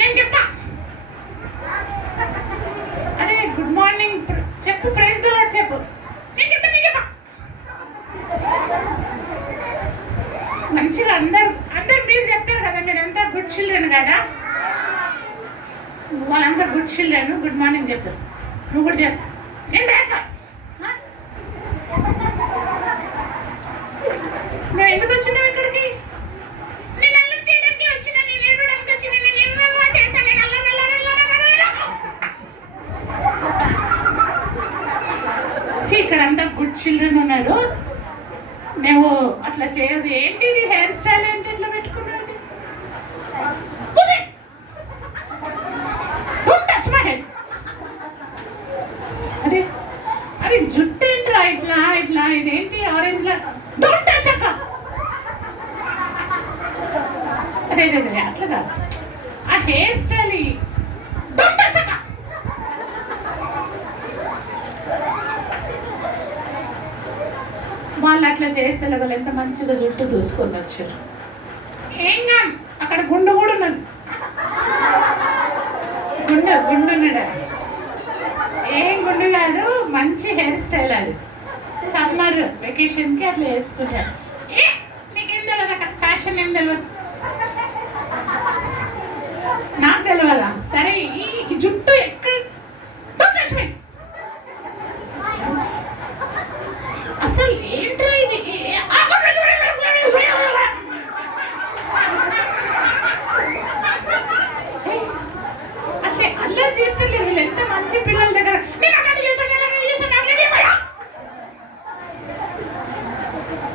నేను చెప్పా. అరే గుడ్ మార్నింగ్ చెప్పు, ప్రైజ్ ది లార్డ్ చెప్పు. నేను చెప్పా. మంచిగా అందరు మీరు చెప్తారు కదా, మీరంతా గుడ్ చిల్డ్రన్ కదా, వాళ్ళంతా గుడ్ చిల్డ్రన్ గుడ్ మార్నింగ్ చెప్తారు. నువ్వు కూడా చెప్పు. నేను రేప నువ్వు ఎందుకు వచ్చినావు ఇక్కడికి? నేను అల్లరి చేయడానికి వచ్చిన, నేను ఏడవడానికి వచ్చిన, నేను ఏమో చేస్తాను, నేను అల్లరి. ఇక్కడ అంతా గుడ్ చిల్డ్రన్ ఉన్నారు, నువ్వు అట్లా చేయదు. ఏంటిది హెయిర్ స్టైల్ ఏంటి ఇట్లా పెట్టుకున్నది? అరే అరే జుట్టు ఏంట్రా ఇట్లా ఇదేంటి ఆరెంజ్ లా? డోంట్ టచ్ అక్క. అరే అట్లా కాదు, ఆ హెయిర్ స్టైల్ డోంట్ టచ్ అక్క. వాళ్ళు అట్లా చేస్తే వాళ్ళు ఎంత మంచిగా జుట్టు దూసుకొని వచ్చారు. ఏం కాదు, అక్కడ గుండు కూడా ఉన్నది. గుండు ఉన్నాడా? ఏం గుండు కాదు, మంచి హెయిర్ స్టైల్ అది. సమ్మర్ వెకేషన్కి అట్లా వేసుకుంటారు. నీకేం తెలియదు అక్కడ ఫ్యాషన్ ఏం తెలియదు, నాకు తెలియదా? సరే ఈ జుట్టు ఎక్కడ అసలు ఏంట్రా ఇది? అట్లే అల్లరి చేస్తే వీళ్ళు ఎంత మంచి పిల్లల దగ్గర.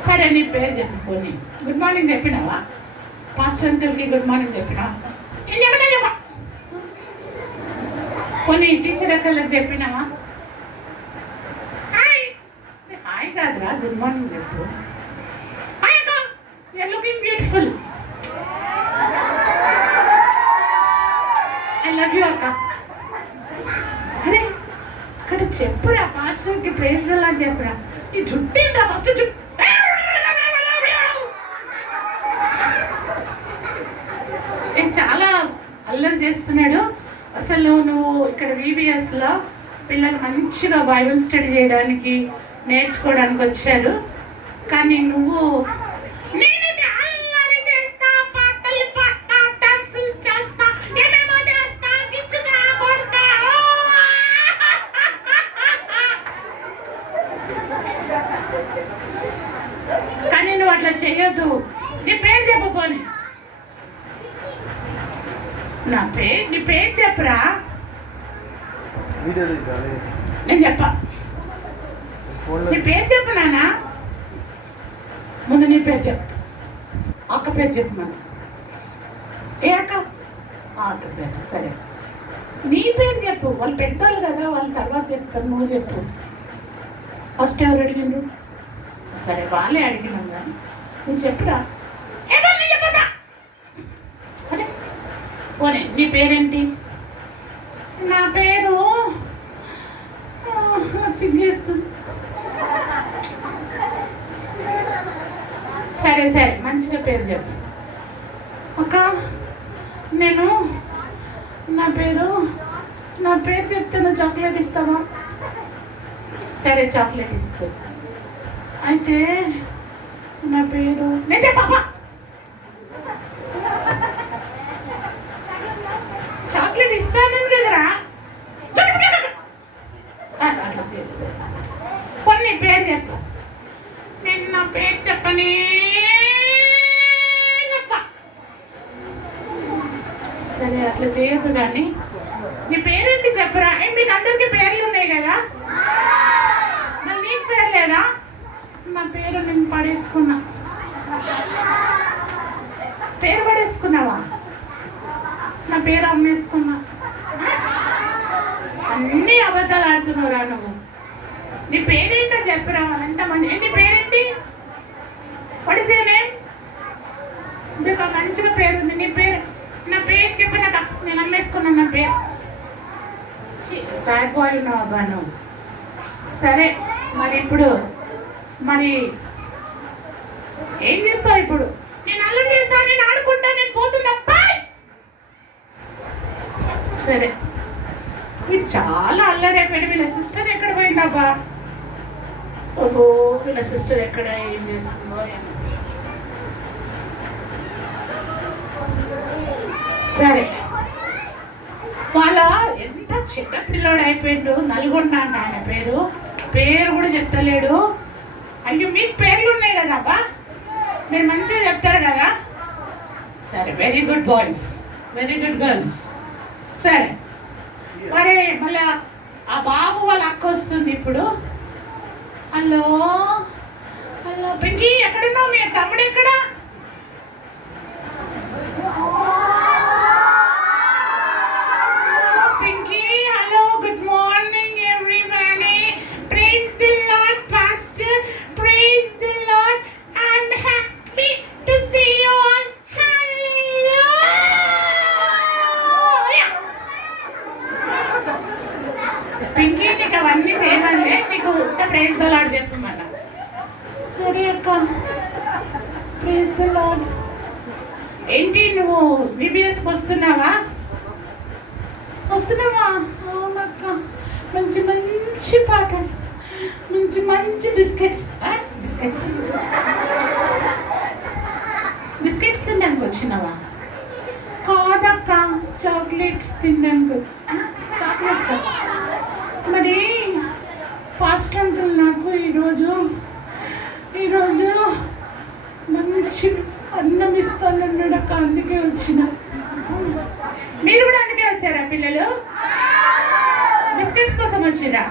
సరే నీ పేరు చెప్పు. పోనీ గుడ్ మార్నింగ్ చెప్పినావా? పాస్టర్ అంకుల్కి గుడ్ మార్నింగ్ చెప్పినావా? ఏం చెప్పా. పోనీ టీచర్ అక్కలకు చెప్పినావా? హాయ్ కాదురా, గుడ్ మార్నింగ్ చెప్పు. హాయ్ అక్క, you're looking beautiful. I love you అక్క. అరే అక్కడ చెప్పురా, పాస్టర్కి ప్రైజ్ ది లార్డ్ చెప్పురా. ఈ జుట్టు ఏంట్రా? ఫస్ట్ జుట్టు చాలా అల్లరి చేస్తున్నాడు. అసలు నువ్వు ఇక్కడ VBSలో పిల్లలు మంచిగా బైబిల్ స్టడీ చేయడానికి నేర్చుకోవడానికి వచ్చారు, కానీ నువ్వు కానీ నువ్వు అట్లా చెయ్యొద్దు. నీ పేరు చెప్పు. పోనీ నీ పేరు చెప్పురా. నేను చెప్పా. నీ పేరు చెప్పు నాన్న. ముందు నీ పేరు చెప్పు. అక్క పేరు చెప్పు. మన ఏ అక్క? అక్క పేరు. సరే నీ పేరు చెప్పు. వాళ్ళు పెద్దోళ్ళు కదా, వాళ్ళ తర్వాత చెప్తారు. నువ్వు చెప్పు. ఫస్ట్ ఎవరు అడిగిండు? సరే వాళ్ళే అడిగినాం కానీ నువ్వు చెప్పురా. అరే పోనీ నీ పేరేంటి? నా పేరు సిగ్గేస్తుంది. సరే మంచిగా పేరు చెప్పు. అక్క నేను నా పేరు చెప్తే నువ్వు చాక్లెట్ ఇస్తావా? సరే చాక్లెట్ ఇస్తా. అయితే నా పేరు నేను చెప్పా. చాక్లెట్ ఇస్తాను కదరా. అట్లా సరే కొన్ని పేరు చెప్పు. నేను నా పేరు చెప్పని చెప్పా. సరే అట్లా చేయొద్దు కానీ నీ పేరేంటి చెప్పరా. మీకు అందరికీ పేర్లు ఉన్నాయి కదా, మళ్ళీ నీకు పేరు లేదా? నా పేరు నేను పడేసుకున్నా. పేరు పడేసుకున్నావా? నా పేరు అమ్మేసుకున్నా. అన్నీ అబద్ధాలు ఆడుతున్నావురా నువ్వు. నీ పేరేంటో చెప్పరా. వాళ్ళంత మంది. నీ పేరేంటి? What is your name? ఇంకొక మంచిగా పేరు ఉంది. నీ పేరు? నా పేరు చెప్పినాక నేను అమ్మేసుకున్నాను నా పేరు. బ్యాడ్ బాయ్ ఉన్నావు అబ్బా నువ్వు. సరే మరి ఏం చేస్తావు ఇప్పుడు? నేను అల్లరి చేస్తాను, నేను ఆడుకుంటా, నేను పోతున్నా. సరే, వీడు చాలా అల్లరైపోయాడు. వీళ్ళ సిస్టర్ ఎక్కడ పోయిందబ్బా? ఓహో, వీళ్ళ సిస్టర్ ఎక్కడ ఏం చేస్తుందో ఏమో. సరే, వాళ్ళ ఎంత చిన్న పిల్లోడు అయిపోయిండు. నల్గొండ అంట ఆయన పేరు కూడా చెప్తలేడు. అయ్యో, మీకు పేర్లు ఉన్నాయి కదా అబ్బా, మీరు మంచిగా చెప్తారు కదా. సరే, very good boys, very good girls. సరే, మరి మళ్ళీ ఆ బాబు వాళ్ళ అక్క వస్తుంది ఇప్పుడు. హలో హలో పింకీ, ఎక్కడున్నావు? మీ తమ్ముడు ఎక్కడ? Pinky, hello, good morning everybody. Praise the lord pastor, praise the lord. I'm happy to see you all. Hallelujah. Pinky, నీకు అవన్నీ చేయమనిలే, నీకు ఉత్త ప్రైజ్ ది లార్డ్ చెప్పమన్నా. సరే అక్క, ప్రైజ్ ది లార్డ్. ఏంటి, నువ్వు బీబీఎస్కి వస్తున్నావా? అవునక్క. మంచి మంచి పాట, మంచి మంచి బిస్కెట్స్ బిస్కెట్స్ తినడానికి వచ్చినావా? కాదక్క, చాక్లెట్స్ తినడానికి. చాక్లెట్స్? మరి ఫాస్ట్ అంకుల్ నాకు ఈరోజు మంచి అన్నం ఇస్తానన్నాడు అక్క, అందుకే వచ్చిన. మీరు కూడా అందుకే వచ్చారా పిల్లలు? బిస్కెట్స్ కోసం వచ్చిరా?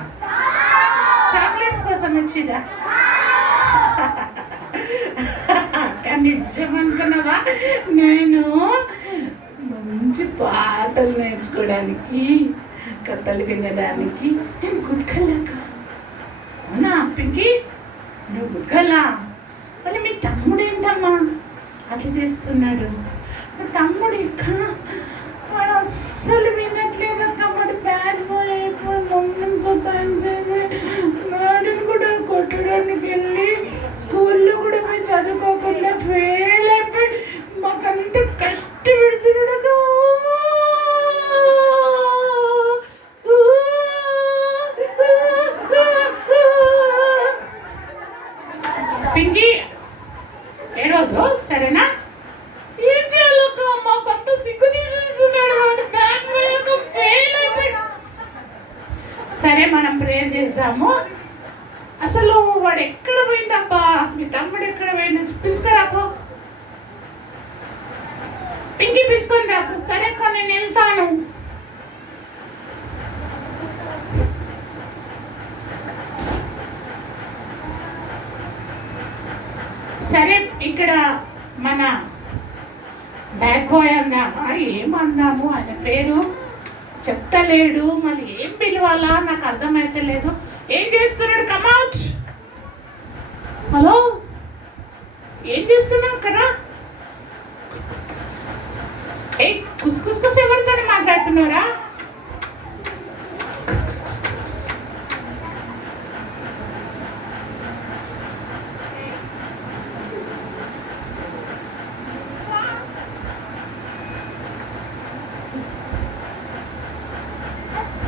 చాక్లెట్స్ కోసం వచ్చిరా? నిజం అనుకున్నావా? నేను మంచి పాటలు నేర్చుకోవడానికి, కథలు వినడానికి నేను గుడ్కలాక. అవునా పింకీ, నువ్వు గుడ్కలా? మరి మీ తమ్ముడు ఏంటమ్మా అట్లా చేస్తున్నాడు? మా తమ్ముడు వాడు అస్సలు వినట్లేదక్క. వాడు బ్యాడ్ బాయ్ అయిపోయి మమ్మల్ని సొంతం చేసి వాడిని కూడా కొట్టడానికి వెళ్ళి స్కూల్లో కూడా పోయి చదువుకోకుండా ఫెయిల్ అయిపోయి మాకంత కష్టపెడుతున్నాడు. పింకీ, ఏడవద్దు సరేనా? ఏం చేయాలో మాకు అంత సిగ్గు తీసేస్తున్నాడు. వాడు బ్యాడ్ బాయ్ ఫెయిల్ అయిపోయాడు. సరే, మనం ప్రేయర్ చేద్దాము. అసలు వాడు ఎక్కడ పోయిందబ్బా? మీ తమ్ముడు ఎక్కడ పోయింది? పిలుచుకురాపో పింకీ, పిలుచుకొని రాపు. సరే అక్క, నేను వెళ్తాను. సరే, ఇక్కడ మన బ్యాడ్ బాయ్ అందామా? ఏమందాము? ఆయన పేరు చెప్తలేడు. మళ్ళీ ఏం పిలవాలా నాకు అర్థమైతలేదు. ఏం చేస్తున్నాడు? కమ్అట్. హలో, ఏం చేస్తున్నావు అక్కడ? ఏ కుస్ ఎవరితో మాట్లాడుతున్నారా?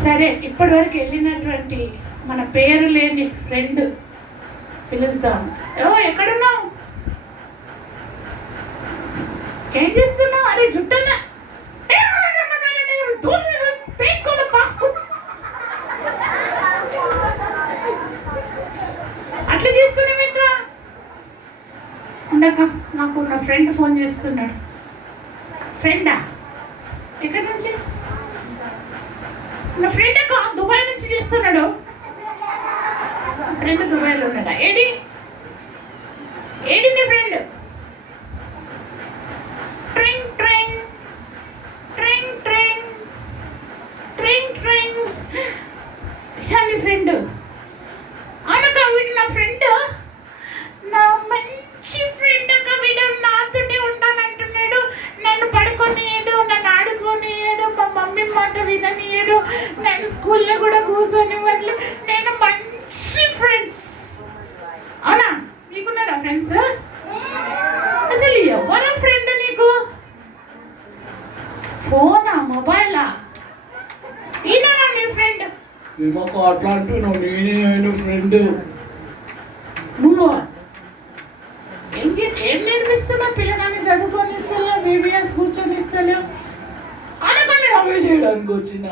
సరే, ఇప్పటి వరకు వెళ్ళినటువంటి మన పేరు లేని ఫ్రెండ్ పిలుస్తాం. ఎక్కడున్నావు? ఏం చేస్తున్నావు? అరే జుట్టన్నా అట్లా చేస్తున్నావేంట్రా? ఉండక, నాకు నా ఫ్రెండ్ ఫోన్ చేస్తున్నాడు. ఫ్రెండా? ఎక్కడి నుంచి? నా ఫ్రెండ్ అక్క దుబాయ్ నుంచి చేస్తున్నాడు. ఫ్రెండ్ దుబాయ్లో ఉన్నాడా? ఏడి నీ ఫ్రెండ్? ట్రింగ్ ట్రింగ్ ట్రింగ్ ట్రింగ్ ట్రింగ్ ట్రింగ్. నీ ఫ్రెండ్? అనక, వీడు నా ఫ్రెండ్, నా మంచి ఫ్రెండ్ అక్క. వీడు నాతోటే ఉంటానంటున్నాడు. నన్ను పడుకోనియడు, నన్ను ఆడుకోనియడు, మా మమ్మీ మాట విననియడు, నేను స్కూల్లో కూడా కూర్చొని వాళ్ళు. నేను మంచి ఫ్రెండ్స్. అవునా? మీకున్నారా ఫ్రెండ్స్? అసలు ఎవరా ఫ్రెండ్ నీకు? ఫోనా? మొబైలా? ఏమక్క అట్లా అంటున్నావు? నేనే ఆయన ఫ్రెండ్. నువ్వా? ఏం నేర్పిస్తున్నా? పిల్లగాన్ని చదువుకొని ఇస్తలేవు, బీబీఎస్ కూర్చొని ఇస్తలేవు అనుకుని అవే చేయడానికి వచ్చిన.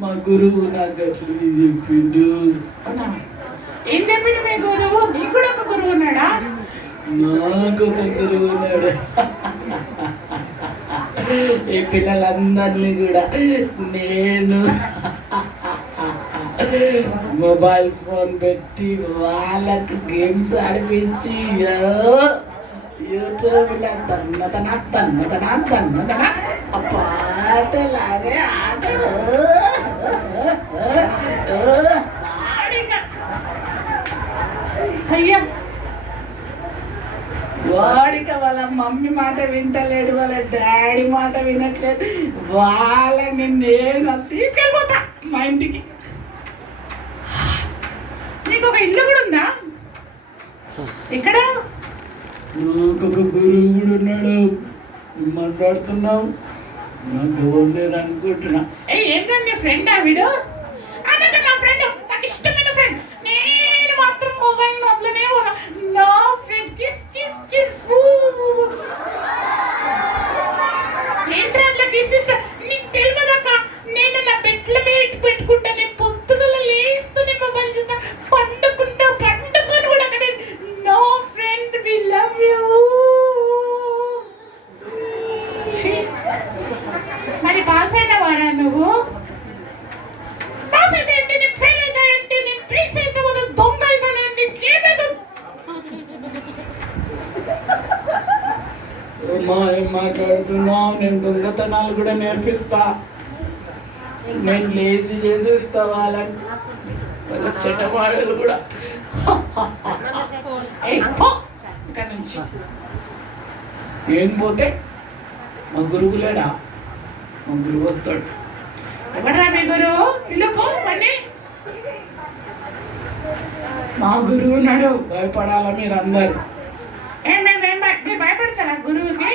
మా గురువు నాకు అట్లా చెప్పిండు. ఏం చెప్పిండు మీ గురువు? నీకు కూడా ఒక గురువు ఉన్నాడా? నాకు ఒక గురువు ఉన్నాడు. ఈ పిల్లలందరినీ కూడా నేను మొబైల్ ఫోన్ పెట్టి వాళ్ళకి గేమ్స్ ఆడిపించి యూట్యూబ్లో తన్నతన పాటలాగే ఆటలు అయ్యా. వాడిక వాళ్ళ మమ్మీ మాట వింటలేడు, వాళ్ళ డాడీ మాట వినట్లేదు. వాళ్ళని నేను తీసుకెళ్ళిపోతా మా ఇంటికి. నీకు ఒక ఇల్లు కూడా ఉందా ఇక్కడ? నాకు ఒక గురువు కూడా ఉన్నాడు. మాట్లాడుతున్నావు, నాకు ఎవరు లేరు అనుకుంటున్నా. ఏంటంటే నీ ఫ్రెండ్ వీడు? అదే నా ఫ్రెండ్, నాకు ఇష్టమైన ఫ్రెండ్. నేను మాత్రం మొబైల్ అట్లనే నా ఫ్రెండ్ కిస్ కిస్ కిస్. ఏంటి అట్లా కిస్ ఇస్తా? నీకు తెలియదక్క, నేను నా బెడ్ల మీద పెట్టుకుంటా. నేను పొద్దుగల లేస్తూనే మొబైల్ చూస్తా, పండుకొని కూడా అక్కడ no friend we love you. మరి పాస్ అయిన వారా నువ్వు? పాస్ అయితే ఏంటి, నేను ఫెయిల్ అయితే ఏంటి, నేను ప్రీస్ అయితే కదా, దొంగ అయితేనేంటి, ఏదైతే ఏం మాట్లాడుతున్నావు? నేను దొంగతనాలు కూడా నేర్పిస్తా, నేను లేచి చేసేస్తా వాళ్ళ చెడ్డవాళ్ళు కూడా. ఇక్కడ నుంచి ఏం పోతే మా గురువు లేడా? మా గురువు వస్తాడు. ఎవరా మీ గురువు? పిలుపు పని. మా గురువు ఉన్నాడు, భయపడాలా మీరు అందరు? మీరు భయపడతారా గురువుకి?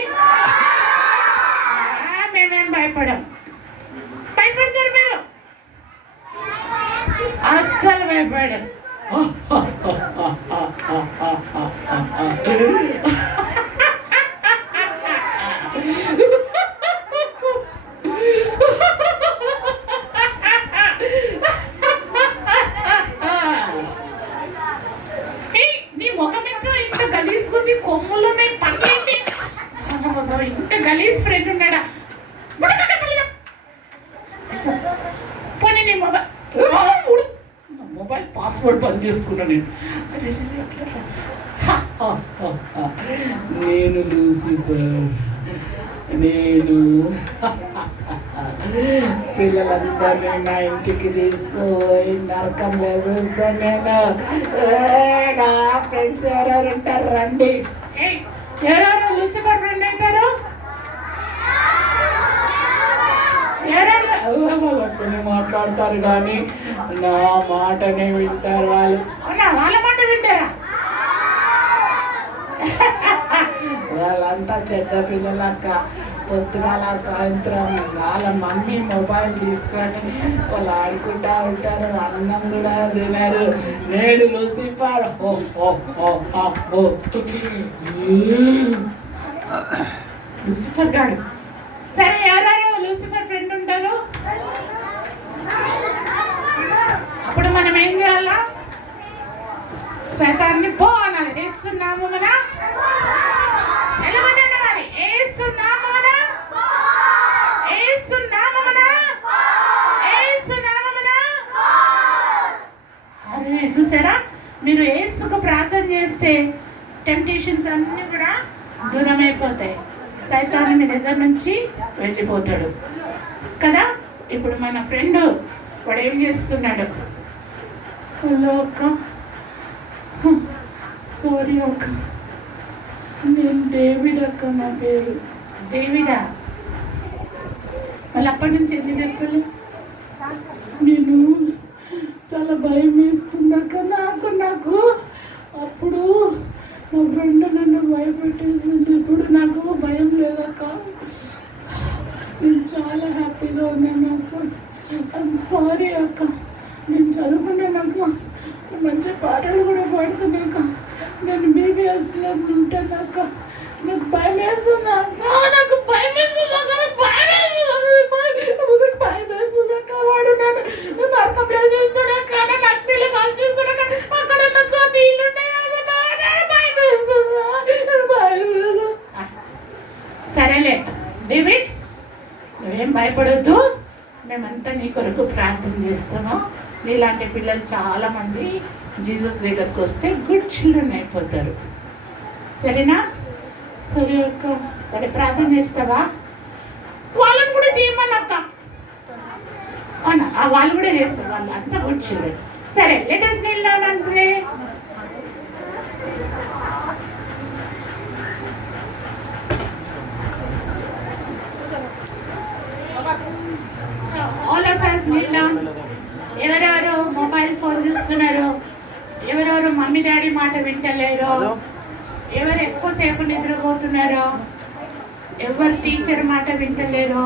మేమేం భయపడం. భయపడతారు మీరు? అస్సలు భయపడరు. నీ ముఖమిత్ర ఇంత గలీసుకుంది, కొమ్ములు పన్నెండి, ఇంత గలీజ్ ఫ్రెండ్ ఉన్నాడా? పోనీ నీ మొబైల్ పాస్వర్డ్ బంద్ చేసుకున్నా నేను. నేను లూసిఫర్, నేను పిల్లలందరినీ నా ఇంటికి తీసుకుపోయి నరకం వేసేస్తాను నేను. నా ఫ్రెండ్స్ ఎవరెవరు ఉంటారు రండి. ఎవరెవరు లూసిఫర్ ఫ్రెండ్ అంటారు? అట్లనే మాట్లాడతారు కానీ నా మాటనే వింటారు వాళ్ళు. వాళ్ళ మాట వింటారా? వాళ్ళంతా చెడ్డ పిల్లలక్క. పొద్దుగాల సాయంత్రం వాళ్ళ మమ్మీ మొబైల్ తీసుకొని వాళ్ళు ఆడుకుంటా ఉంటారు, అన్నం కూడా తినారు. నేను లూసిఫర్. లూసిఫర్ గాడు. సరే, ఎవరెవరు లూసిఫర్ ఫ్రెండ్ ఉంటారు? అప్పుడు మనం ఏం చేయాలా? సైతాన్ని పో అనాలి. వేస్తున్నాము మన ఎలాగంటే వేస్తున్నాము అరే చూసారా, మీరు యేసుకు ప్రార్థన చేస్తే టెంప్టేషన్స్ అన్నీ కూడా దూరం అయిపోతాయి, సైతాను మీ దగ్గర నుంచి వెళ్ళిపోతాడు కదా. ఇప్పుడు మన ఫ్రెండ్ వాడు ఏం చేస్తున్నాడు? హలో అక్క, సారీ అక్క, నేను డేవిడ్ అక్క, నా పేరు డేవిడా. మళ్ళీ అప్పటి నుంచి ఎందుకు చెప్పాలి? నేను చాలా భయం వేస్తుంది అక్క. నాకు అప్పుడు నా ఫ్రెండ్ నన్ను భయపెట్టేసింది, ఇప్పుడు నాకు భయం లేదక్క. నేను చాలా హ్యాపీగా ఉన్నాను అక్క. ఐమ్ సారీ అక్క, నేను చదువుకున్నాక మంచి పాటలు కూడా పాడుతున్నాక నేను బీబీఎస్లో ఉంటానాక నాకు భయం వేస్తుంది అక్క, నాకు భయం వేస్తుంది అక్క, నాకు భయం వేస్తుంది అక్క. వాడు నన్ను నరకం చేస్తాడు అక్క, నన్ను అగ్నిలో కాల్ చేస్తాడు అక్క, అక్కడ నాకు నీళ్ళు భయం వేస్తుంది. సరేలే డేవిడ్, నువ్వేం భయపడొద్దు, మేమంతా నీ కొరకు ప్రార్థన చేస్తాము. నీలాంటి పిల్లలు చాలామంది జీసస్ దగ్గరకు వస్తే గుడ్ చిల్డ్రన్ అయిపోతారు. సరేనా? సరే అక్క. సరే ప్రార్థన చేస్తావా? వాళ్ళని కూడా చేయమని అక్క. అవునా? వాళ్ళు కూడా చేస్తారు, వాళ్ళు అంతా గుడ్ చిల్డ్రన్. సరే, let us kneel down and pray. All of us kneel down. ఎవరెవరు మొబైల్ ఫోన్ చూస్తున్నారు, ఎవరెవరు మమ్మీ డాడీ మాట వింటలేరు, ఎవరు ఎక్కువసేపు నిద్రపోతున్నారో, ఎవరు టీచర్ మాట వింటలేరు,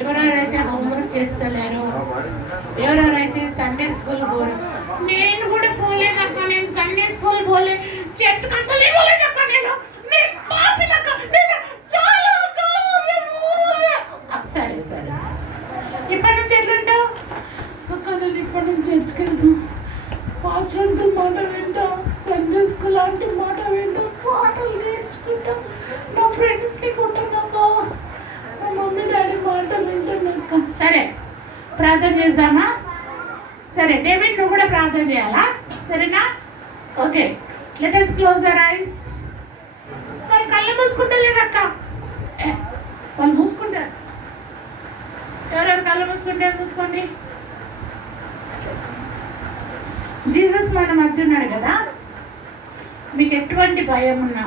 ఎవరెవరైతే హోంవర్క్ చేస్తలేరు, ఎవరెవరైతే సండే స్కూల్ పోరు. నేను కూడా పోలేదక్క, నేను సండే స్కూల్ పోలే, చర్చ్కి అసలే పోలేదక్క, నేను పాపినక్క, నేను చాలా. సరే సరే సరే, ఇప్పటి నుంచి ఎట్లుంటావు అక్క? నేను ఇప్పటి నుంచి చర్చ్కి వెళ్తాను, పాస్టర్ అంకుల్ మాట వింటా, సండే స్కూల్ లాంటి మాట వింటా, పాటలు నేర్చుకుంటా, నా ఫ్రెండ్స్కి కుట్టానక్క, మా మమ్మీ డాడీ మాట వింటానక్క. సరే ప్రార్థన చేద్దామా? సరే డేవిడ్, నువ్వు కూడా ప్రార్థన చేయాలా? సరేనా? Okay, let us close our eyes. వాళ్ళు కళ్ళు మూసుకుంటలేరక్క, వాళ్ళు మూసుకుంటారు. ఎవరెవరు కళ్ళు మూసుకుంటారు మూసుకోండి. జీసస్ మన మధ్య ఉన్నాడు కదా, మీకు ఎటువంటి భయం ఉన్నా,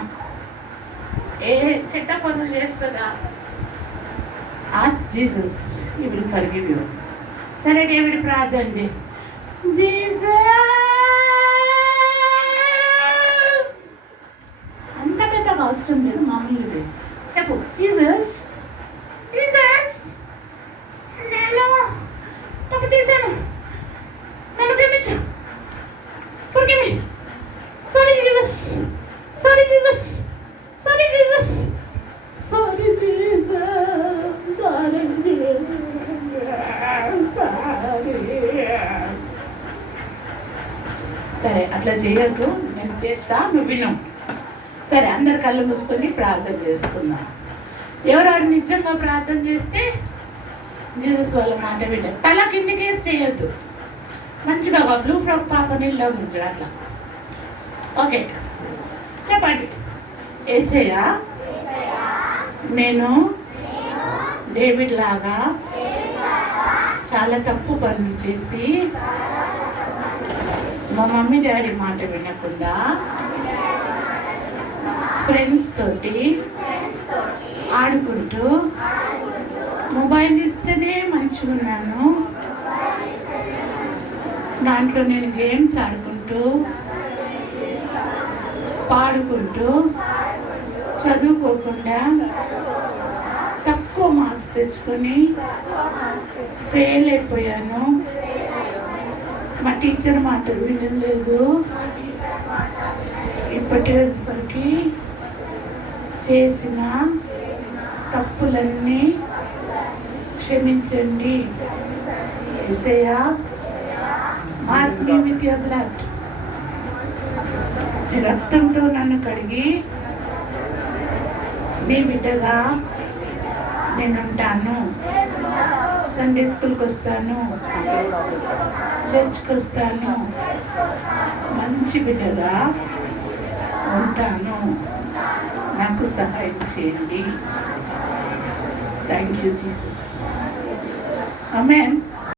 ఏ చెడ్డ పనులు చేస్తుందా, ask Jesus, he will forgive you. సరే డేవిడ్ ప్రార్థన చేయి. జీసస్, అంత పెద్దగా అవసరం లేదు, మామూలుగా చేయి. చెప్పు, జీసస్ జీసస్, నేను తప్పు చేశాను, నన్ను ప్రేమించు, forgive me. Sorry Jesus, sorry Jesus, sorry Jesus, sorry Jesus, sorry Jesus, sorry. సరే అట్లా చేయొద్దు, నేను చేస్తా, నువ్వు విను. సరే అందరు కళ్ళు మూసుకొని ప్రార్థన చేసుకుందాం. ఎవరెవరు నిజంగా ప్రార్థన చేస్తే జీసస్ వాళ్ళ మాట వింటారు. తల కిందకేసి చేయొద్దు, మంచిగా బ్లూ ఫ్రాక్ పాప నీళ్ళలో ఉంది అట్లా. ఓకే చెప్పండి. యేసయ్యా, నేను డేవిడ్ లాగా చాలా తప్పు పనులు చేసి మా మమ్మీ డాడీ మాట వినకుండా ఫ్రెండ్స్ తోటి ఆడుకుంటూ, మొబైల్ ఇస్తేనే మంచిగా ఉన్నాను, దాంట్లో నేను గేమ్స్ ఆడుకుంటూ పాడుకుంటూ చదువుకోకుండా తక్కువ మార్క్స్ తెచ్చుకొని ఫెయిల్ అయిపోయాను. మా టీచర్ మాటలు వినలేదు. ఇప్పటివరకు చేసిన తప్పులన్నీ క్షమించండి. యేసయ్యా, mark me with your blood. నీ రక్తంతో నన్ను కడిగి నీ బిడ్డగా నేను ఉంటాను. సండే స్కూల్కి వస్తాను, చర్చ్కి వస్తాను, మంచి బిడ్డగా ఉంటాను. నాకు సహాయం చేయండి. Thank you Jesus. ఆమేన్.